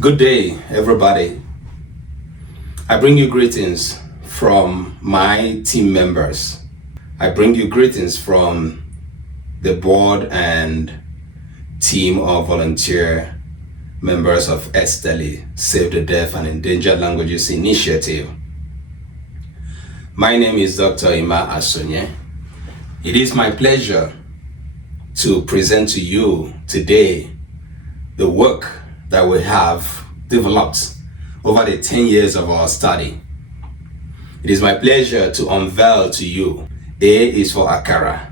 Good day, everybody. I bring you greetings from my team members. I bring you greetings from the board and team of volunteer members of S-DELI, Save the Deaf and Endangered Languages Initiative. My name is Dr. Asonye. It is my pleasure to present to you today the work that we have developed over the 10 years of our study. It is my pleasure to unveil to you, A is for Akara,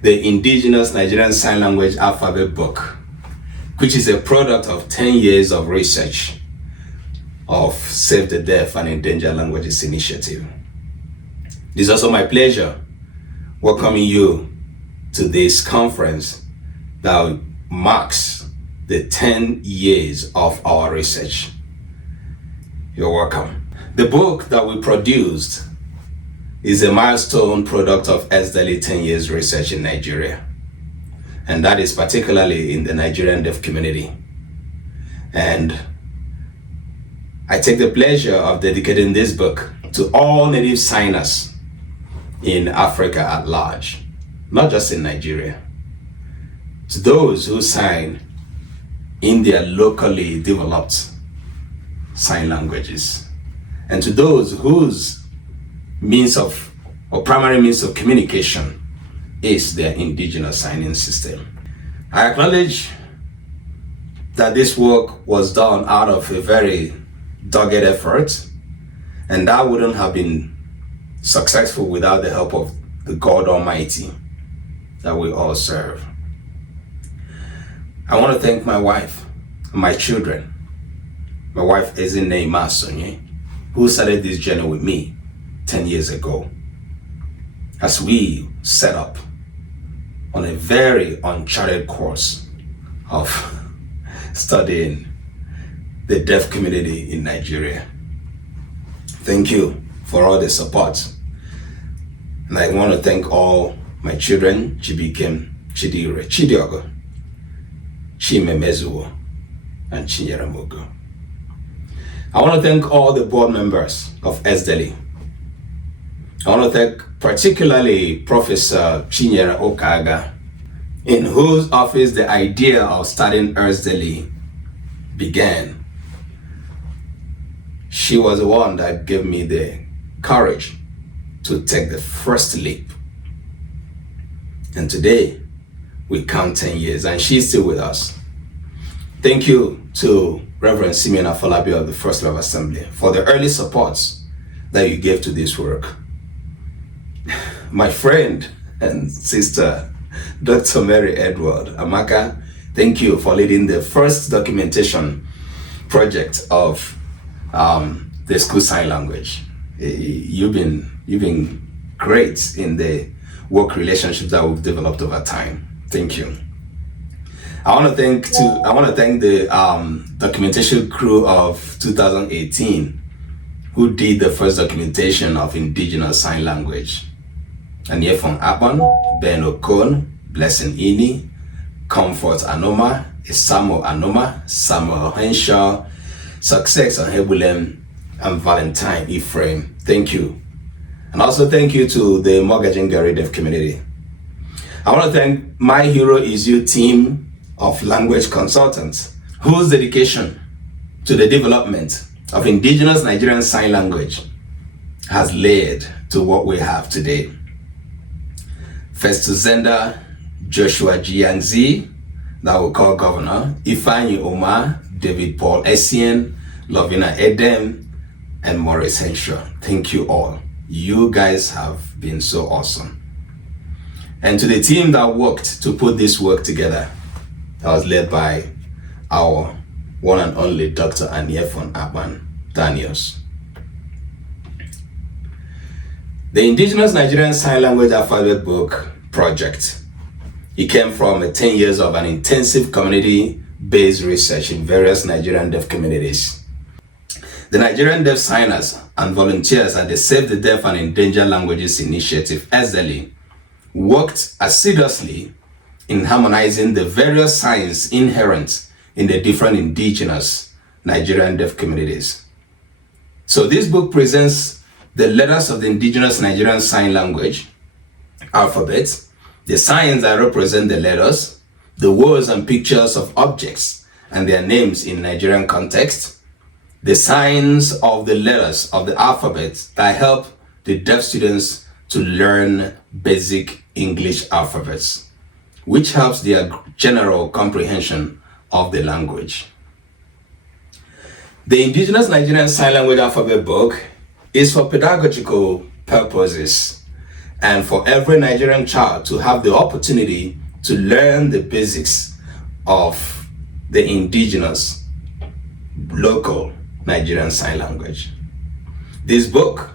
the Indigenous Nigerian Sign Language Alphabet book, which is a product of 10 years of research of Save the Deaf and Endangered Languages Initiative. It is also my pleasure welcoming you to this conference that marks the 10 years of our research. You're welcome. The book that we produced is a milestone product of S-DELI 10 years research in Nigeria. And that is particularly in the Nigerian deaf community. And I take the pleasure of dedicating this book to all native signers in Africa at large, not just in Nigeria. To those who sign in their locally developed sign languages, and to those whose primary means of communication is their indigenous signing system. I acknowledge that this work was done out of a very dogged effort, and that wouldn't have been successful without the help of the God Almighty that we all serve. I want to thank my wife and my children. My wife is Asonye, who started this journey with me 10 years ago, as we set up on a very uncharted course of studying the deaf community in Nigeria. Thank you for all the support. And I want to thank all my children, Chibikem, Chidire, Chidiogo, Chimemezuo, and Chinyeramogo. I want to thank all the board members of S-DELI. I want to thank particularly Professor Chinyere Okaga, in whose office the idea of starting S-DELI began. She was the one that gave me the courage to take the first leap. And today, we count 10 years, and she's still with us. Thank you to Reverend Simeon Afolabi of the First Love Assembly for the early supports that you gave to this work. My friend and sister, Dr. Mary Edward Amaka, thank you for leading the first documentation project of the school sign language. You've been great in the work relationship that we've developed over time. Thank you. I want to thank the documentation crew of 2018 who did the first documentation of indigenous sign language. Anyefon Aban, Ben Okon, Blessing Ini, Comfort Anoma, Isamo Anoma, Samuel Henshaw, Success Ohebulem, and Valentine Ephraim. Thank you. And also thank you to the Mogajingari deaf community. I want to thank My Hero Is You team of language consultants, whose dedication to the development of indigenous Nigerian sign language has led to what we have today. Festus Zenda, Joshua Gianzi, that we call Governor, Ifeanyi Omar, David Paul Essien, Lovina Edem, and Maurice Henshaw. Thank you all. You guys have been so awesome. And to the team that worked to put this work together, that was led by our one and only Dr. Anyefon Aban Daniels. The Indigenous Nigerian Sign Language Alphabet Book project, it came from 10 years of an intensive community-based research in various Nigerian deaf communities. The Nigerian deaf signers and volunteers at the Save the Deaf and Endangered Languages Initiative, S-DELI, worked assiduously in harmonizing the various signs inherent in the different indigenous Nigerian deaf communities. So this book presents the letters of the Indigenous Nigerian Sign Language alphabet, the signs that represent the letters, the words and pictures of objects and their names in Nigerian context, the signs of the letters of the alphabet that help the deaf students to learn basic English alphabets, which helps their general comprehension of the language. The Indigenous Nigerian Sign Language Alphabet book is for pedagogical purposes and for every Nigerian child to have the opportunity to learn the basics of the indigenous local Nigerian Sign Language. This book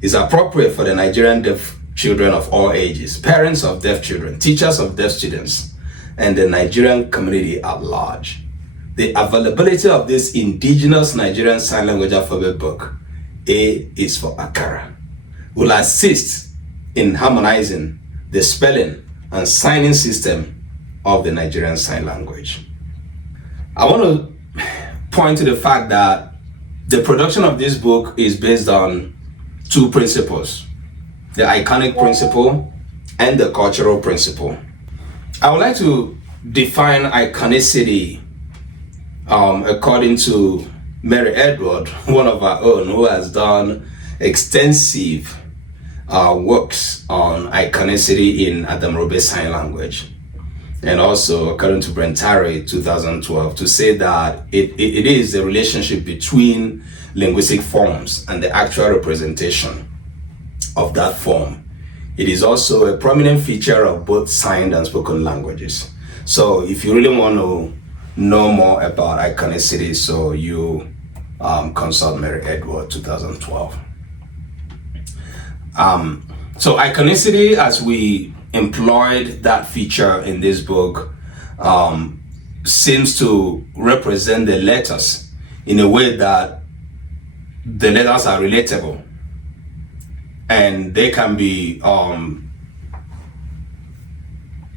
is appropriate for the Nigerian deaf children of all ages, parents of deaf children, teachers of deaf students, and the Nigerian community at large. The availability of this Indigenous Nigerian Sign Language Alphabet book, A is for Akara, will assist in harmonizing the spelling and signing system of the Nigerian Sign Language. I want to point to the fact that the production of this book is based on two principles: the iconic principle and the cultural principle. I would like to define iconicity according to Mary Edward, one of our own, who has done extensive works on iconicity in Adamrobe Sign Language, and also according to Brentare 2012, to say that it is the relationship between linguistic forms and the actual representation of that form. It is also a prominent feature of both signed and spoken languages. So if you really want to know more about iconicity, so you consult Mary Edward 2012. So iconicity, as we employed that feature in this book, seems to represent the letters in a way that the letters are relatable and they can be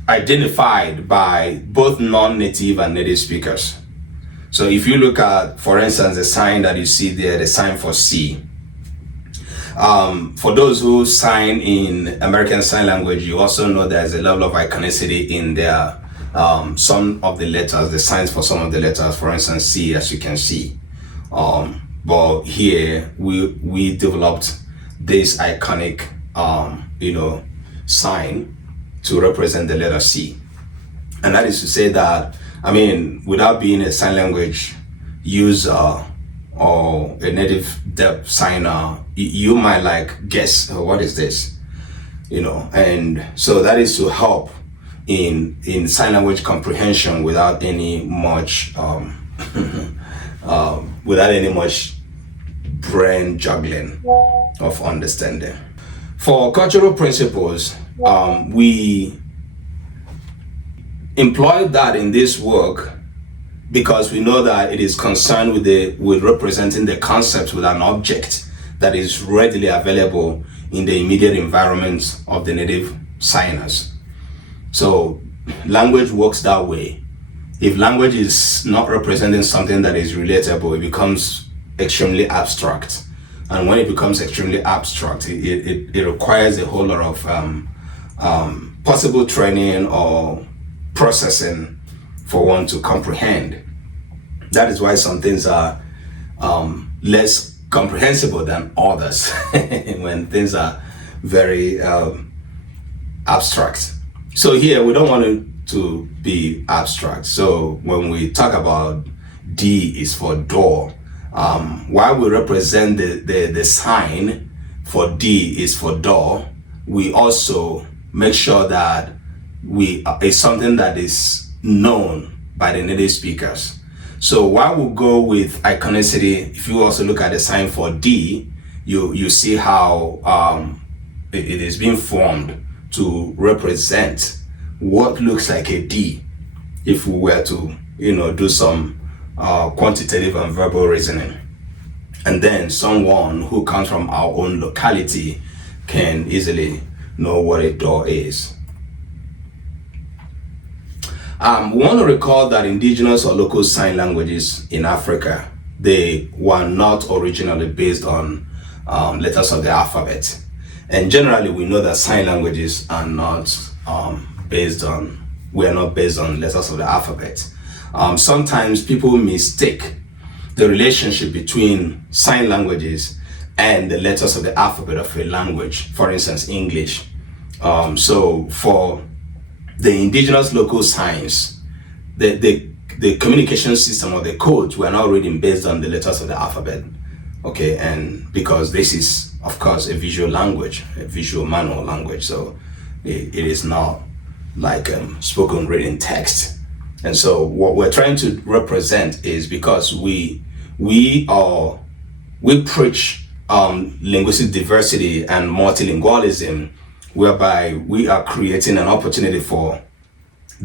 identified by both non-native and native speakers. So if you look at, for instance, the sign that you see there, the sign for C, for those who sign in American Sign Language, you also know there's a level of iconicity in their some of the letters, the signs for some of the letters, for instance, C, as you can see. But here we developed this iconic sign to represent the letter C. And that is to say that, I mean, without being a sign language user or a native deaf signer, you might like guess, oh, what is this? And so that is to help in sign language comprehension without any much brain juggling of understanding. For cultural principles, we employed that in this work because we know that it is concerned with representing the concept with an object that is readily available in the immediate environment of the native signers. So language works that way. If language is not representing something that is relatable, it becomes extremely abstract. And when it becomes extremely abstract, it requires a whole lot of possible training or processing for one to comprehend. That is why some things are less comprehensible than others when things are very abstract. So here we don't want it to be abstract. So when we talk about D is for door, while we represent the sign for D is for door, we also make sure that it's something that is known by the native speakers. So while we go with iconicity, if you also look at the sign for D, you see how it is being formed to represent what looks like a D if we were to do some quantitative and verbal reasoning. And then someone who comes from our own locality can easily know what a door is. We want to recall that indigenous or local sign languages in Africa, they were not originally based on letters of the alphabet. And generally, we know that sign languages are not based on letters of the alphabet. Sometimes people mistake the relationship between sign languages and the letters of the alphabet of a language, for instance, English. So for the indigenous local signs, the communication system or the codes were not written based on the letters of the alphabet. Okay, and because this is, of course, a visual language, a visual manual language, so it is not like spoken written text. And so what we're trying to represent is, because we preach linguistic diversity and multilingualism, whereby we are creating an opportunity for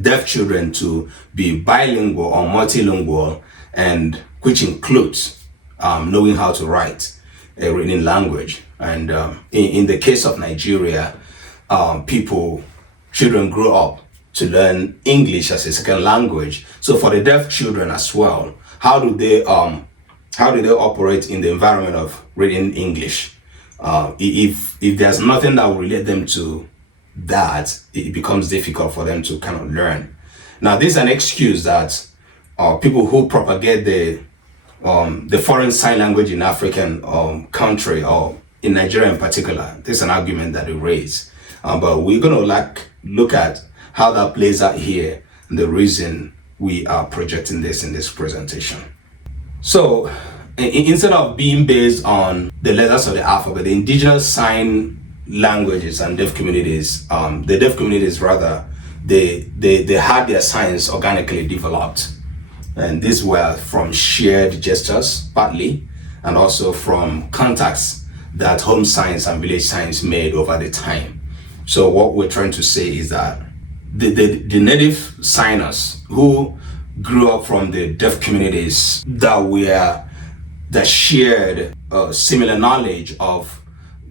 deaf children to be bilingual or multilingual, and which includes knowing how to write a written language. And in the case of Nigeria, children grow up to learn English as a second language. So for the deaf children as well, how do they operate in the environment of written English? If there's nothing that will relate them to that, it becomes difficult for them to kind of learn. Now, this is an excuse that people who propagate the foreign sign language in African country, or in Nigeria in particular, this is an argument that they raise. But we're going to look at how that plays out here, and the reason we are projecting this in this presentation. So instead of being based on the letters of the alphabet, the indigenous sign languages and deaf communities, the deaf communities rather, they had their signs organically developed. And these were from shared gestures, partly, and also from contacts that home signs and village signs made over the time. So what we're trying to say is that the native signers who grew up from the deaf communities that shared similar knowledge of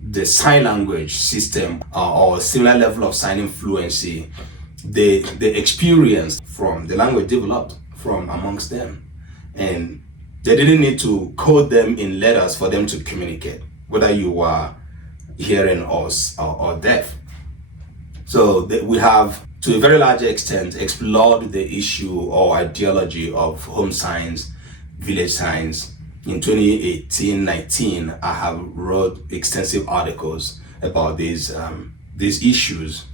the sign language system or similar level of signing fluency, they experienced from the language developed from amongst them, and they didn't need to code them in letters for them to communicate, whether you were hearing or deaf. So we have, to a very large extent, explored the issue or ideology of home signs, village signs. In 2018-19, I have wrote extensive articles about these issues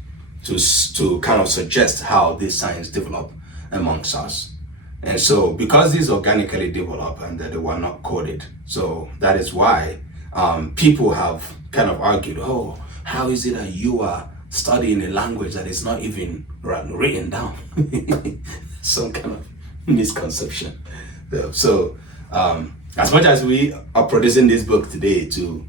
to kind of suggest how these signs develop amongst us. And so, because these organically develop and that they were not coded, so that is why people have kind of argued, oh, how is it that you are studying a language that is not even written down? Some kind of misconception. So as much as we are producing this book today to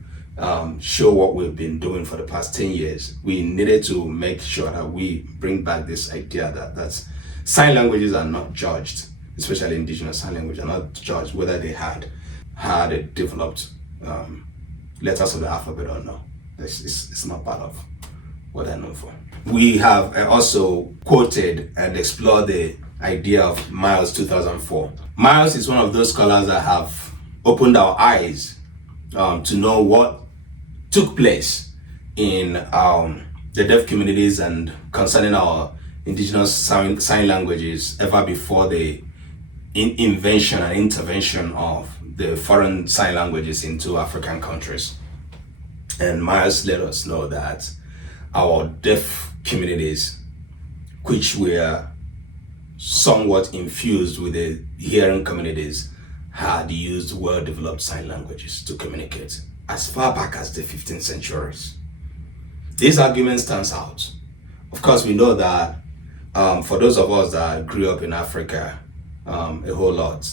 show what we've been doing for the past 10 years, we needed to make sure that we bring back this idea that sign languages are not judged, especially indigenous sign language, are not judged whether they had a developed letters of the alphabet or not. It's not part of what they're known for. We have also quoted and explored the idea of Miles 2004. Miles is one of those scholars that have opened our eyes to know what took place in the deaf communities and concerning our indigenous sign languages ever before the invention and intervention of the foreign sign languages into African countries. And Miles let us know that our deaf communities, which were somewhat infused with the hearing communities, had used well-developed sign languages to communicate as far back as the 15th centuries. This argument stands out. Of course, we know that for those of us that grew up in Africa, a whole lot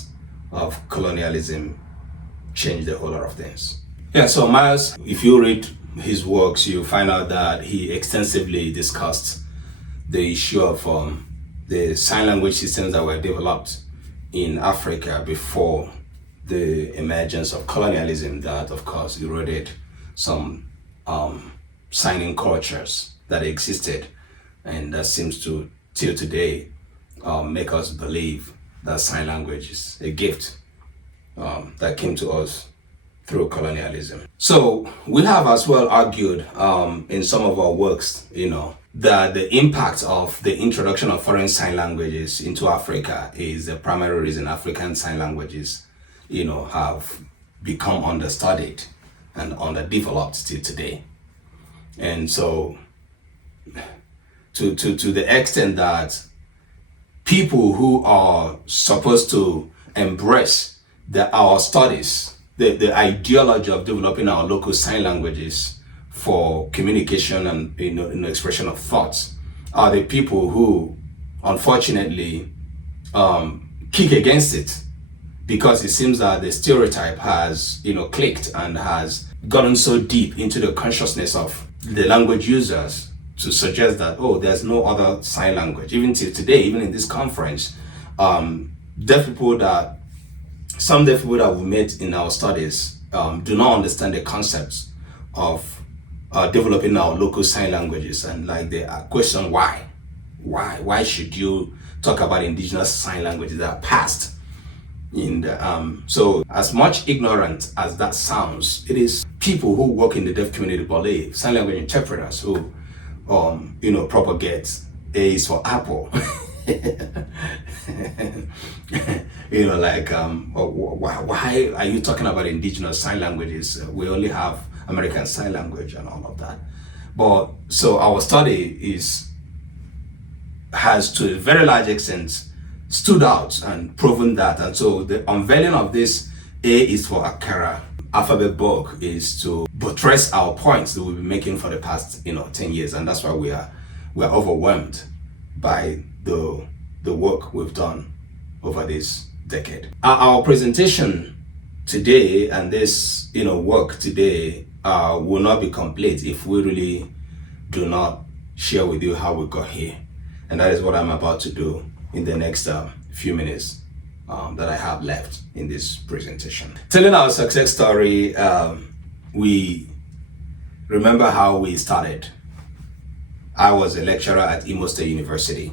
of colonialism changed a whole lot of things. Yeah, so Miles, if you read his works, you find out that he extensively discussed the issue of the sign language systems that were developed in Africa before the emergence of colonialism that, of course, eroded some signing cultures that existed, and that seems to, till today, make us believe that sign language is a gift that came to us through colonialism. So we have as well argued in some of our works, that the impact of the introduction of foreign sign languages into Africa is the primary reason African sign languages, have become understudied and underdeveloped till today. And so to the extent that people who are supposed to embrace our studies, the ideology of developing our local sign languages for communication and expression of thoughts, are the people who unfortunately kick against it, because it seems that the stereotype has clicked and has gotten so deep into the consciousness of the language users to suggest that, there's no other sign language. Even till today, even in this conference, some deaf people that we met in our studies do not understand the concepts of developing our local sign languages, and they question why should you talk about indigenous sign languages that are past in the so as much ignorant as that sounds, it is people who work in the deaf community believe sign language interpreters who propagate A is for apple. Why are you talking about indigenous sign languages? We only have American Sign Language and all of that. But so our study has to a very large extent stood out and proven that. And so the unveiling of this A is for Akara Alphabet book is to buttress our points that we've been making for the past 10 years, and that's why we're overwhelmed by the work we've done over this decade. Our presentation today and this work today will not be complete if we really do not share with you how we got here, and that is what I'm about to do in the next few minutes that I have left in this presentation. Telling our success story, we remember how we started. I was a lecturer at Imo State University,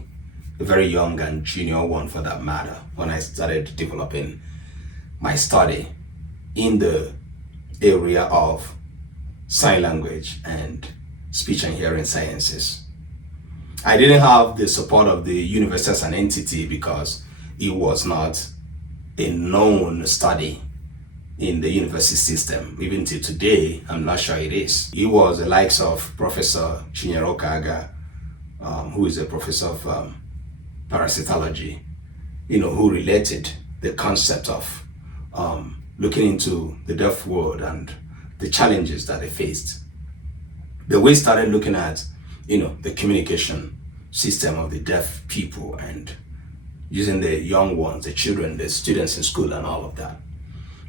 a very young and junior one for that matter, when I started developing my study in the area of sign language and speech and hearing sciences. I didn't have the support of the university as an entity because it was not a known study in the university system. Even till today, I'm not sure it is. It was the likes of Professor Chinyere Okaga, who is a professor of parasitology, who related the concept of looking into the deaf world and the challenges that they faced. The way started looking at, the communication system of the deaf people and using the young ones, the children, the students in school and all of that.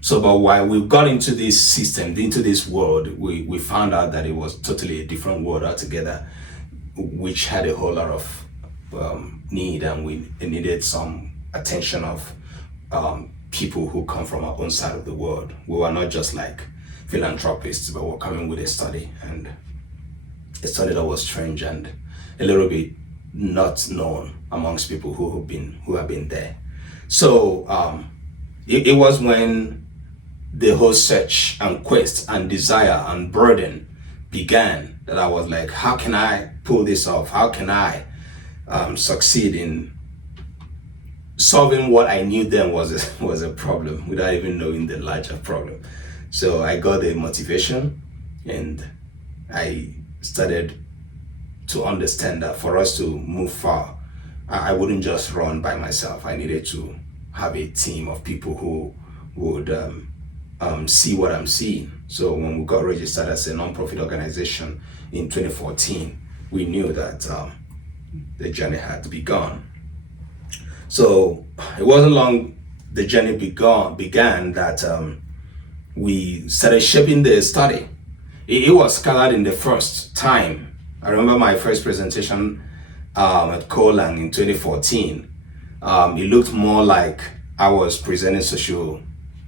So, but while we got into this system, into this world, we found out that it was totally a different world altogether, which had a whole lot of need, and we needed some attention of people who come from our own side of the world. We were not just like philanthropists, but we're coming with a study, and a study that was strange and a little bit not known amongst people who have been there. So it was when the whole search and quest and desire and burden began that I was like, how can I pull this off? How can I succeed in solving what I knew then was a problem without even knowing the larger problem? So I got the motivation, and I started to understand that for us to move far, I wouldn't just run by myself. I needed to have a team of people who would see what I'm seeing. So when we got registered as a non-profit organization in 2014, we knew that the journey had begun. So it wasn't long the journey began that we started shaping the study. It was scattered in the first time. I remember my first presentation at Kolang in 2014. It looked more like I was presenting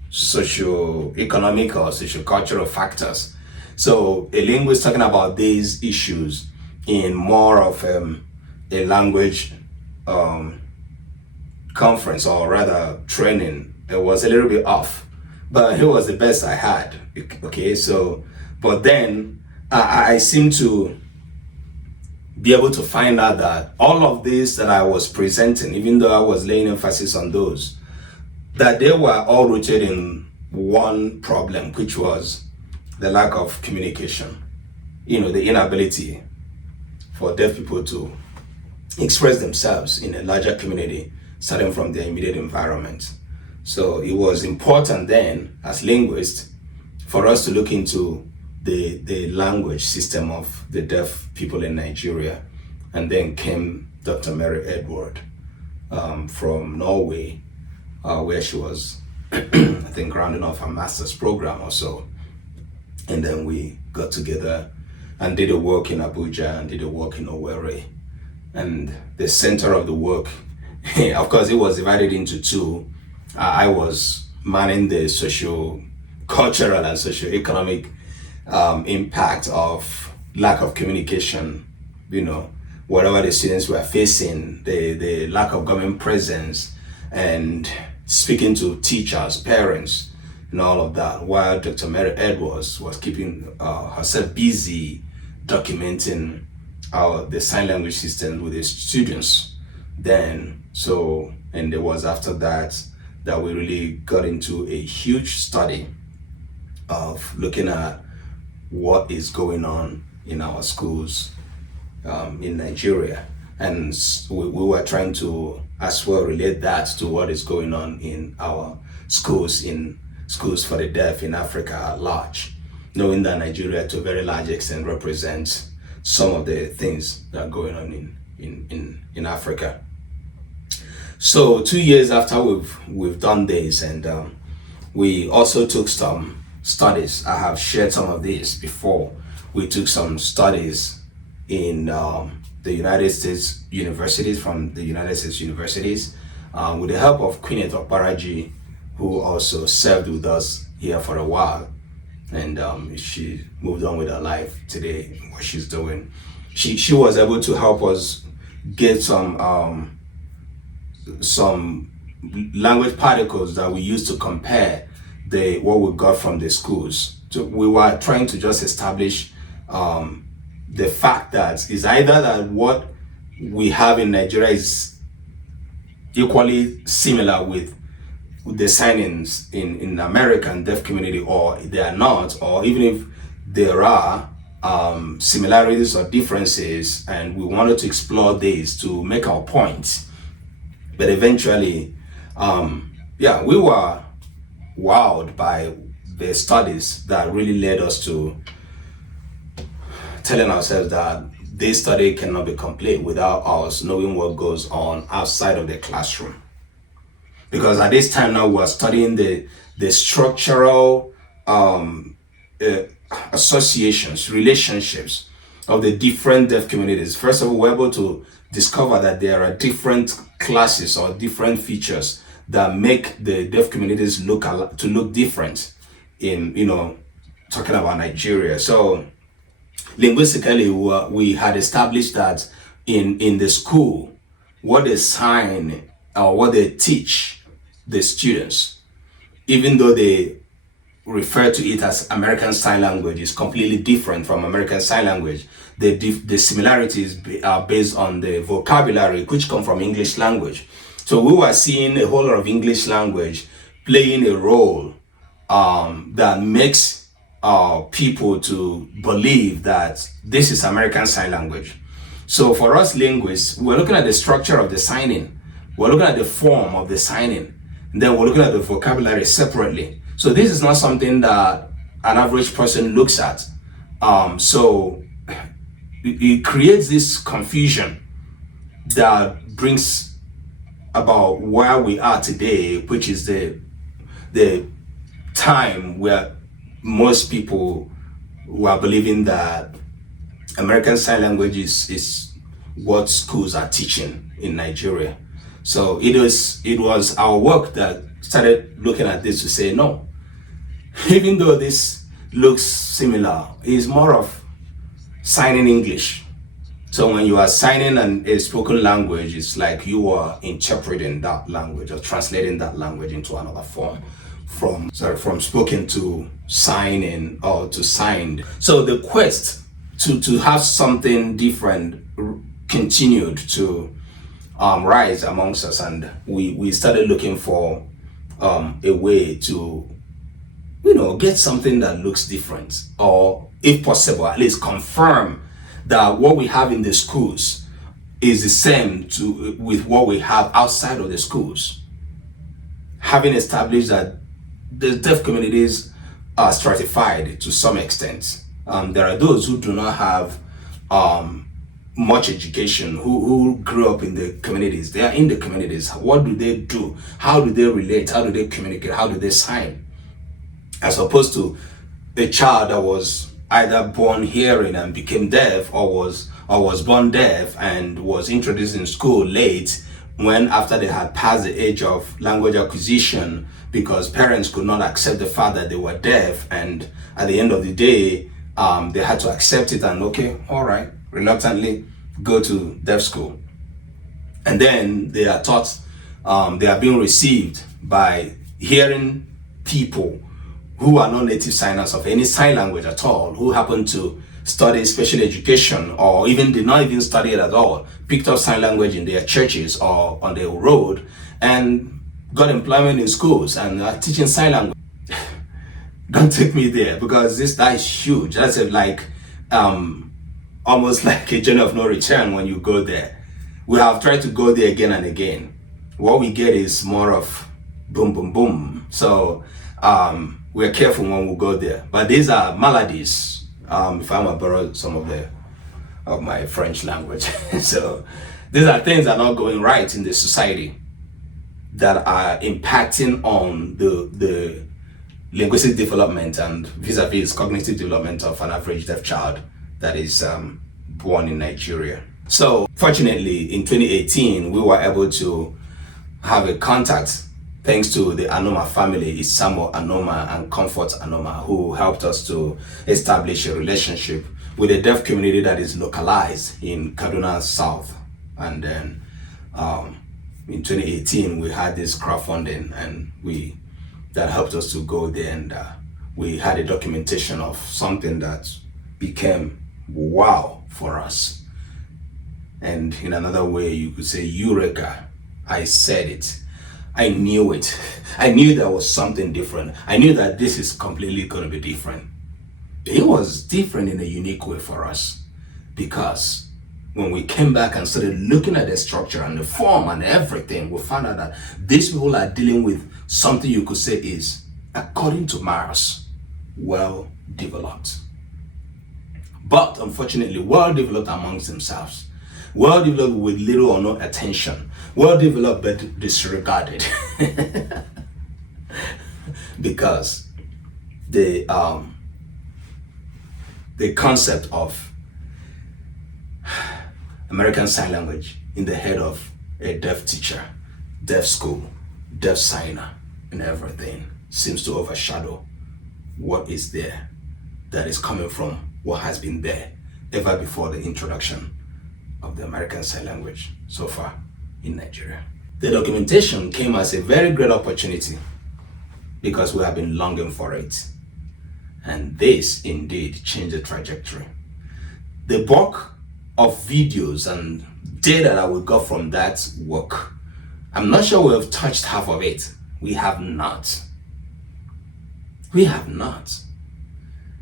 socio-economic or socio-cultural factors. So a linguist talking about these issues in more of a language conference, or rather training, it was a little bit off, but it was the best I had. Okay, so, but then I seem to be able to find out that all of this that I was presenting, even though I was laying emphasis on those, that they were all rooted in one problem, which was the lack of communication. The inability for deaf people to express themselves in a larger community, starting from their immediate environment. So it was important then, as linguists, for us to look into the language system of the deaf people in Nigeria. And then came Dr. Mary Edward from Norway, where she was, I think, rounding off her master's program or so. And then we got together and did a work in Abuja and did a work in Owerri. And the center of the work, of course, it was divided into two. I was manning the socio-cultural and socio-economic impact of lack of communication, whatever the students were facing, the lack of government presence, and speaking to teachers, parents, and all of that, while Dr. Mary Edwards was keeping herself busy documenting the sign language system with the students then. So, and it was after that we really got into a huge study of looking at what is going on in our schools in Nigeria. And we were trying to as well relate that to what is going on in our schools for the deaf in Africa at large, knowing that Nigeria to a very large extent represents some of the things that are going on in Africa. So 2 years after we've done this, and we also took some studies. I have shared some of these before. We took some studies in the United States universities, from the United States universities, with the help of Queen Okparaji, who also served with us here for a while. And she moved on with her life today, what she's doing. She was able to help us get some language particles that we used to compare what we got from the schools. So we were trying to just establish the fact that it's either that what we have in Nigeria is equally similar with the signings in American deaf community, or they are not, or even if there are similarities or differences, and we wanted to explore these to make our point. But eventually, we were wowed by the studies that really led us to telling ourselves that this study cannot be complete without us knowing what goes on outside of the classroom. Because at this time now we're studying the structural associations, relationships of the different deaf communities. First of all, we're able to discover that there are different classes or different features that make the deaf communities look different in, talking about Nigeria. So linguistically, we had established that in the school, what they sign or what they teach the students, even though they refer to it as American Sign Language, is completely different from American Sign Language. The similarities are based on the vocabulary which come from English language. So we were seeing a whole lot of English language playing a role that makes people to believe that this is American Sign Language. So for us linguists, we're looking at the structure of the signing, we're looking at the form of the signing, and then we're looking at the vocabulary separately. So this is not something that an average person looks at. So it creates this confusion that brings about where we are today, which is the time where most people were believing that American Sign Language is what schools are teaching in Nigeria. So it was our work that started looking at this to say, no, even though this looks similar, it's more of signing English. So when you are signing a spoken language, it's like you are interpreting that language or translating that language into another form, from spoken to signing or to signed. So the quest to have something different continued to rise amongst us, and we started looking for a way to, get something that looks different, or if possible, at least confirm that what we have in the schools is the same with what we have outside of the schools. Having established that the deaf communities are stratified to some extent. There are those who do not have much education, who grew up in the communities. They are in the communities. What do they do? How do they relate? How do they communicate? How do they sign? As opposed to a child that was either born hearing and became deaf, or was born deaf and was introduced in school late, when after they had passed the age of language acquisition, because parents could not accept the fact that they were deaf, and at the end of the day they had to accept it and, okay, all right, reluctantly go to deaf school. And then they are taught, they are being received by hearing people who are not native signers of any sign language at all, who happen to study special education, or even did not even study it at all, picked up sign language in their churches or on their road, and got employment in schools and are teaching sign language. Don't take me there, because that is huge. That's almost like a journey of no return when you go there. We have tried to go there again and again. What we get is more of boom, boom, boom. So we're careful when we go there. But these are maladies, if I'm gonna borrow some of my French language. So these are things that are not going right in the society, that are impacting on the linguistic development and vis-a-vis cognitive development of an average deaf child that is born in Nigeria. So fortunately, in 2018, we were able to have a contact, thanks to the Anoma family, Isamo Anoma and Comfort Anoma, who helped us to establish a relationship with a deaf community that is localized in Kaduna South. And then in 2018, we had this crowdfunding, and that helped us to go there, and we had a documentation of something that became wow for us. And in another way, you could say, Eureka, I said it. I knew it. I knew there was something different. I knew that this is completely going to be different. It was different in a unique way for us, because when we came back and started looking at the structure and the form and everything, we found out that these people are dealing with something you could say is, according to Mars, well developed. But unfortunately, well developed amongst themselves. Well developed with little or no attention. Well developed but disregarded. Because the concept of American Sign Language in the head of a deaf teacher, deaf school, deaf signer, and everything seems to overshadow what is there, that is coming from what has been there ever before the introduction of the American Sign Language so far in Nigeria. The documentation came as a very great opportunity, because we have been longing for it. And this indeed changed the trajectory. The bulk of videos and data that we got from that work, I'm not sure we have touched half of it. We have not. We have not.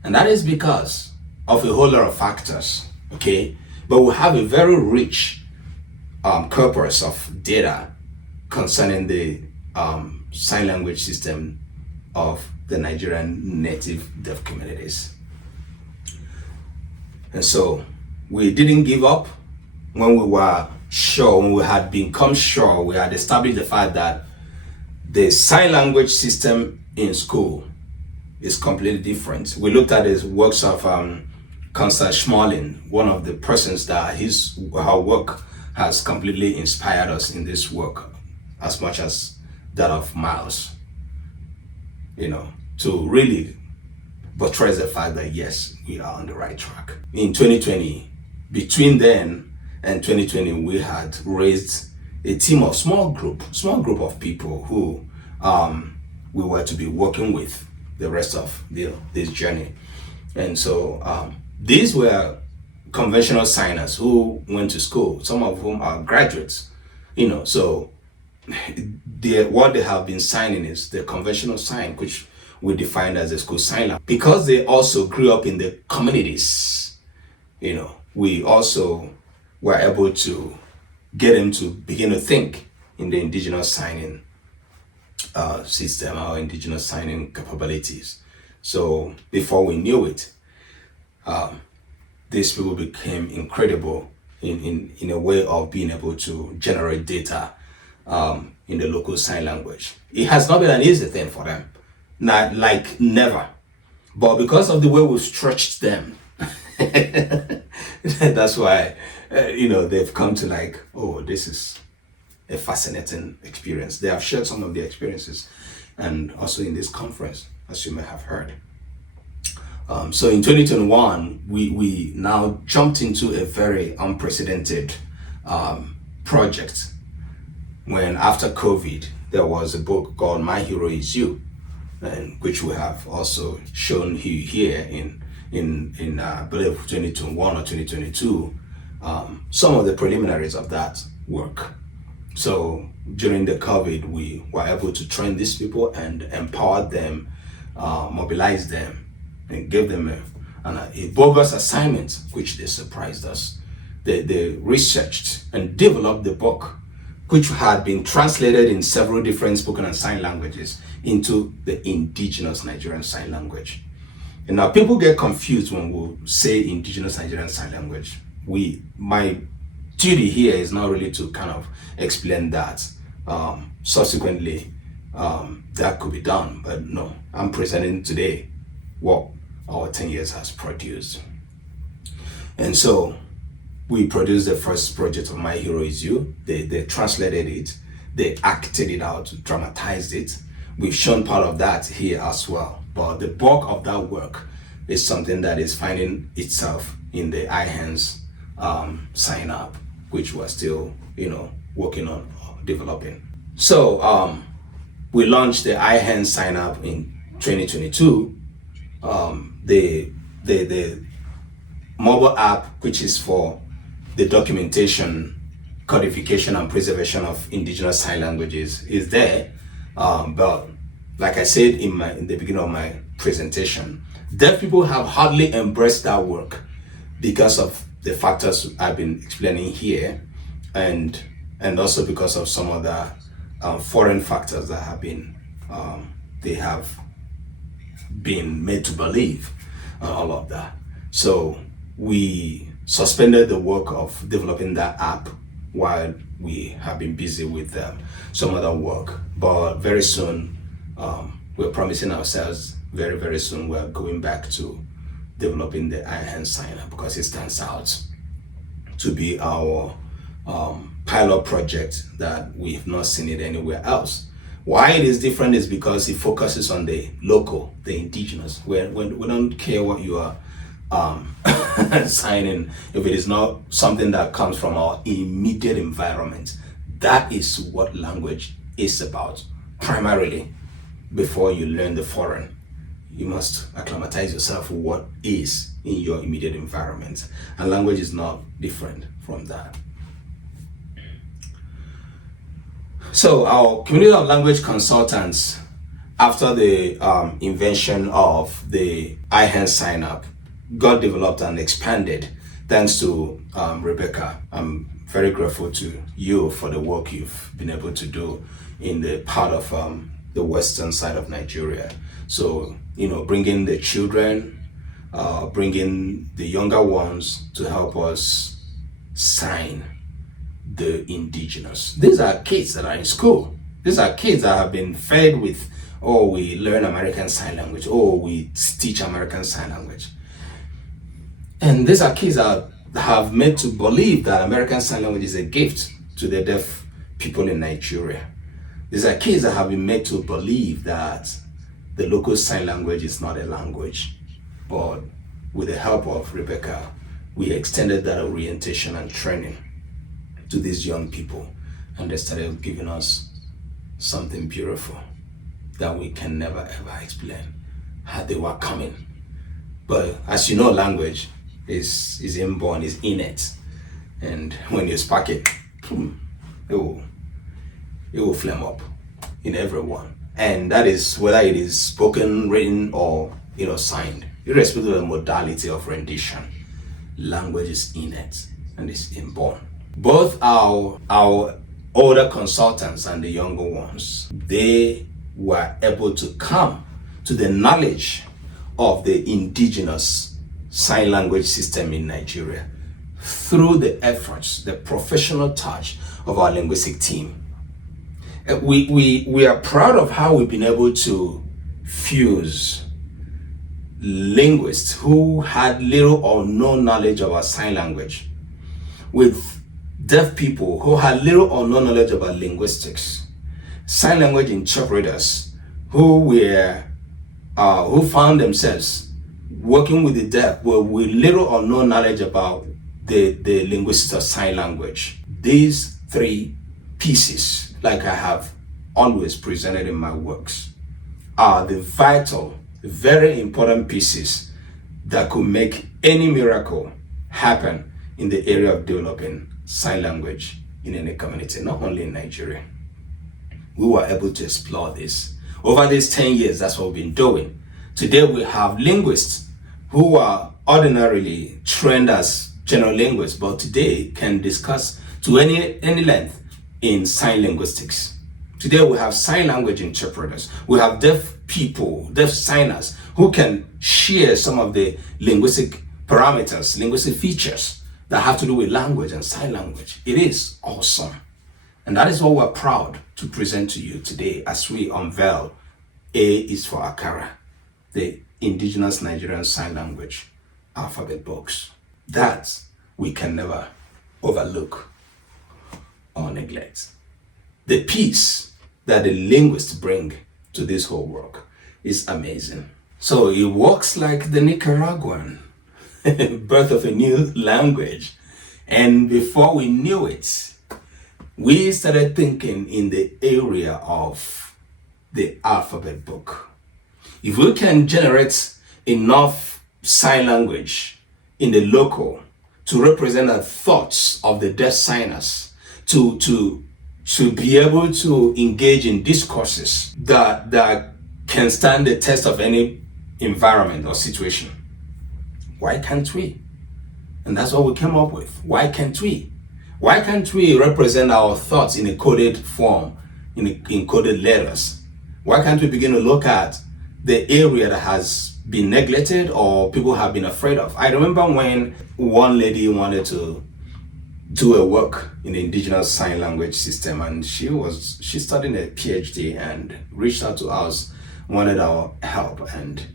And that is because of a whole lot of factors, okay? But we have a very rich corpus of data concerning the sign language system of the Nigerian native deaf communities. And so we didn't give up when we were sure, when we had become sure, we had established the fact that the sign language system in school is completely different. We looked at the works of Constance Schmeling, one of the persons that her work has completely inspired us in this work, as much as that of Miles, to really buttress the fact that yes, we are on the right track. In 2020, between then and 2020, we had raised a team of small group of people who we were to be working with the rest of this journey. And so these were conventional signers who went to school, some of whom are graduates, so what they have been signing is the conventional sign, which we define as a school sign language. Because they also grew up in the communities, we also were able to get them to begin to think in the indigenous signing system, our indigenous signing capabilities. So before we knew it, these people became incredible in a way of being able to generate data in the local sign language. It has not been an easy thing for them, not like never, but because of the way we've stretched them, that's why they've come to like, oh, this is a fascinating experience. They have shared some of their experiences, and also in this conference, as you may have heard. So in 2021, we now jumped into a very unprecedented project. When after COVID, there was a book called My Hero Is You, and which we have also shown you here in I believe 2021 or 2022, some of the preliminaries of that work. So during the COVID, we were able to train these people and empower them, mobilize them, and give them a bogus assignment, which they surprised us. They researched and developed the book, which had been translated in several different spoken and sign languages into the Indigenous Nigerian Sign Language. And now people get confused when we say Indigenous Nigerian Sign Language. My duty here is not really to kind of explain that. Subsequently, that could be done, but no, I'm presenting today what our 10 years has produced. And so we produced the first project of My Hero Is You. They translated it, they acted it out, dramatized it. We've shown part of that here as well. But the bulk of that work is something that is finding itself in the iHands sign up, which we're still, working on developing. So we launched the iHands sign up in 2022. The mobile app, which is for the documentation, codification, and preservation of indigenous sign languages, is there. But like I said in the beginning of my presentation, deaf people have hardly embraced that work because of the factors I've been explaining here, and also because of some other foreign factors that have been they have been made to believe, all of that. So we suspended the work of developing that app while we have been busy with some other work. But very soon, we're promising ourselves very, very soon we're going back to developing the iHands sign up, because it stands out to be our pilot project that we've not seen it anywhere else. Why it is different is because it focuses on the local, the indigenous. We don't care what you are signing if it is not something that comes from our immediate environment. That is what language is about primarily. Before you learn the foreign, you must acclimatize yourself with what is in your immediate environment, and language is not different from that. So our community of language consultants, after the invention of the iHands sign up, got developed and expanded thanks to Rebecca. I'm very grateful to you for the work you've been able to do in the part of the western side of Nigeria. So, bringing the children, bringing the younger ones to help us sign the indigenous. These are kids that are in school. These are kids that have been fed with, oh, we learn American Sign Language, oh, we teach American Sign Language. And these are kids that have made to believe that American Sign Language is a gift to the deaf people in Nigeria. These are kids that have been made to believe that the local sign language is not a language. But with the help of Rebecca, we extended that orientation and training to these young people, and they started giving us something beautiful that we can never ever explain how they were coming. But as you know, language is inborn, is innate, and when you spark it, it will flame up in everyone. And that is whether it is spoken, written, or signed, irrespective of the modality of rendition. Language is innate and is inborn. Both our older consultants and the younger ones, they were able to come to the knowledge of the indigenous sign language system in Nigeria through the efforts, the professional touch of our linguistic team. We are proud of how we've been able to fuse linguists who had little or no knowledge of our sign language with deaf people who had little or no knowledge about linguistics, sign language interpreters who found themselves working with the deaf with little or no knowledge about the linguistics of sign language. These three pieces, like I have always presented in my works, are the vital, very important pieces that could make any miracle happen in the area of developing sign language in any community, not only in Nigeria. We were able to explore this. Over these 10 years, that's what we've been doing. Today, we have linguists who are ordinarily trained as general linguists, but today can discuss to any length in sign linguistics. Today, we have sign language interpreters. We have deaf people, deaf signers, who can share some of the linguistic parameters, linguistic features that have to do with language and sign language. It is awesome. And that is what we're proud to present to you today as we unveil A is for Akara, the Indigenous Nigerian Sign Language alphabet books. That we can never overlook or neglect. The peace that the linguists bring to this whole work is amazing. So it works like the Nicaraguan birth of a new language. And before we knew it, we started thinking in the area of the alphabet book. If we can generate enough sign language in the local to represent the thoughts of the deaf signers, to be able to engage in discourses that can stand the test of any environment or situation, why can't we? And that's what we came up with. Why can't we? Why can't we represent our thoughts in a coded form, in coded letters? Why can't we begin to look at the area that has been neglected or people have been afraid of? I remember when one lady wanted to do a work in the Indigenous Sign Language system, and she studied a PhD and reached out to us, wanted our help, and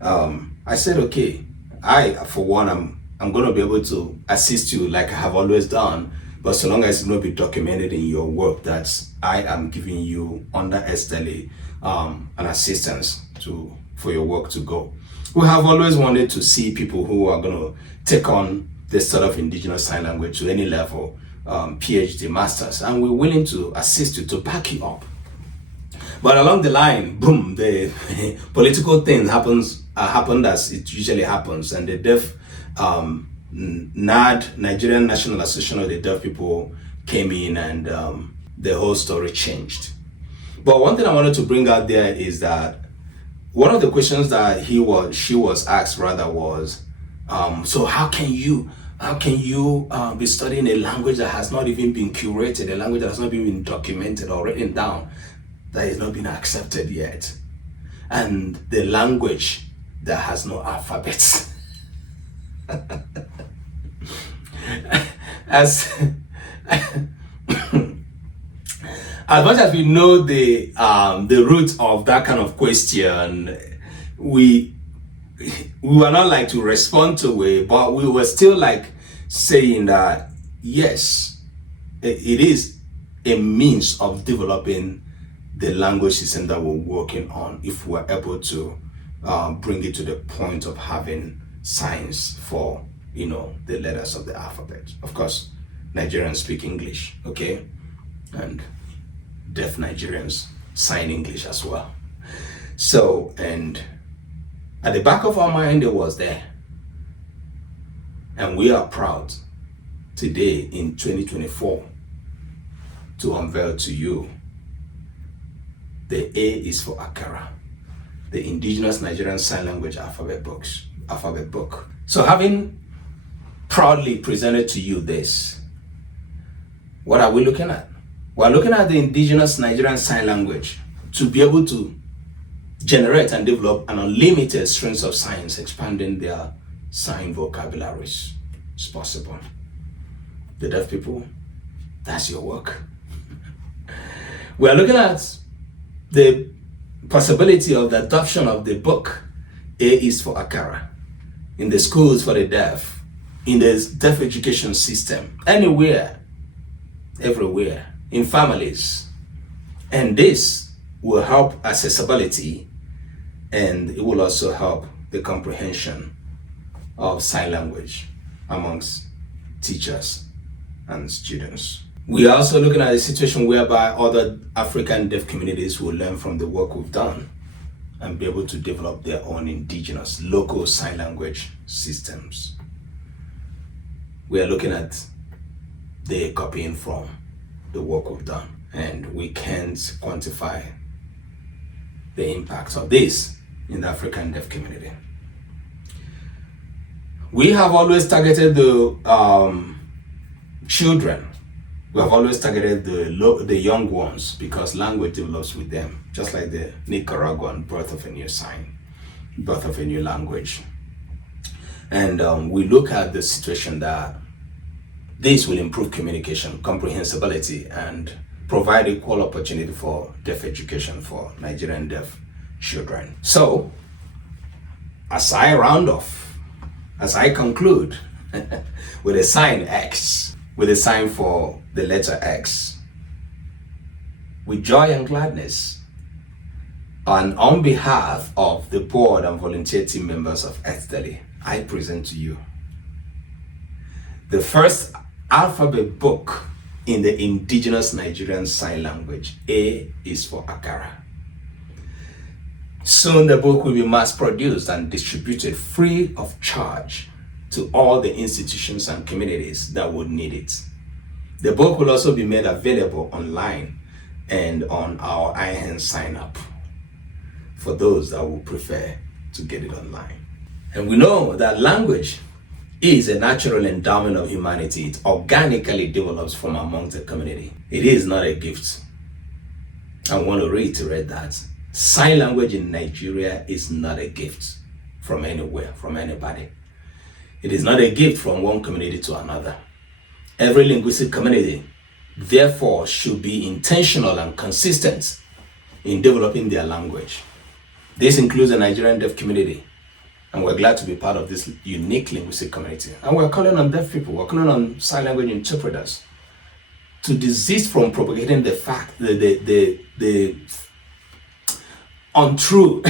I said, okay, for one, I'm going to be able to assist you like I have always done, but so long as it's going to be documented in your work that I am giving you under S-DELI an assistance for your work to go. We have always wanted to see people who are going to take on this sort of Indigenous Sign Language to any level, PhD, masters, and we're willing to assist you, to back you up. But along the line, boom, the political thing happened as it usually happens, and the deaf NAD, Nigerian National Association of the Deaf People, came in, and the whole story changed. But one thing I wanted to bring out there is that one of the questions that she was asked rather was, so how can you be studying a language that has not even been curated, a language that has not been documented or written down, that has not been accepted yet, and the language that has no alphabets? As much as we know the root of that kind of question, we were not like to respond to it, but we were still like saying that yes, it is a means of developing the language system that we're working on, if we're able to bring it to the point of having signs for the letters of the alphabet. Of course, Nigerians speak English, okay? And deaf Nigerians sign English as well. So, and at the back of our mind, it was there. And we are proud today in 2024 to unveil to you the A is for Akara, the Indigenous Nigerian Sign Language alphabet book. So having proudly presented to you this, what are we looking at? We're looking at the Indigenous Nigerian Sign Language to be able to generate and develop an unlimited strings of signs, expanding their sign vocabularies. It's possible. The deaf people, that's your work. We are looking at the possibility of the adoption of the book A is for Akara in the schools for the deaf, in the deaf education system, anywhere, everywhere, in families. And this will help accessibility, and it will also help the comprehension of sign language amongst teachers and students. We are also looking at a situation whereby other African deaf communities will learn from the work we've done and be able to develop their own indigenous local sign language systems. We are looking at the copying from the work we've done, and we can't quantify the impact of this in the African deaf community. We have always targeted the children. We have always targeted the young ones because language develops with them, just like the Nicaraguan birth of a new sign, birth of a new language. And we look at the situation that this will improve communication, comprehensibility, and provide equal opportunity for deaf education for Nigerian deaf children. So, as I round off, as I conclude with a sign X, with a sign for the letter X, with joy and gladness, and on behalf of the board and volunteer team members of S-DELI, I present to you the first alphabet book in the Indigenous Nigerian Sign Language. A is for Akara. Soon the book will be mass produced and distributed free of charge to all the institutions and communities that would need it. The book will also be made available online and on our iHand sign up for those that would prefer to get it online. And we know that language is a natural endowment of humanity. It organically develops from among the community. It is not a gift. I want to reiterate that. Sign language in Nigeria is not a gift from anywhere, from anybody. It is not a gift from one community to another. Every linguistic community, therefore, should be intentional and consistent in developing their language. This includes the Nigerian deaf community, and we're glad to be part of this unique linguistic community. And we're calling on deaf people, we're calling on sign language interpreters to desist from propagating the fact, the untrue,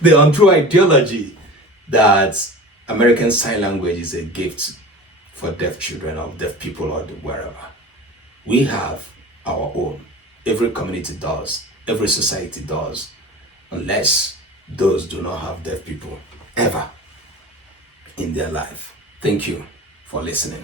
the untrue ideology that American Sign Language is a gift for deaf children or deaf people or wherever. We have our own. Every community does. Every society does. Unless those do not have deaf people ever in their life. Thank you for listening.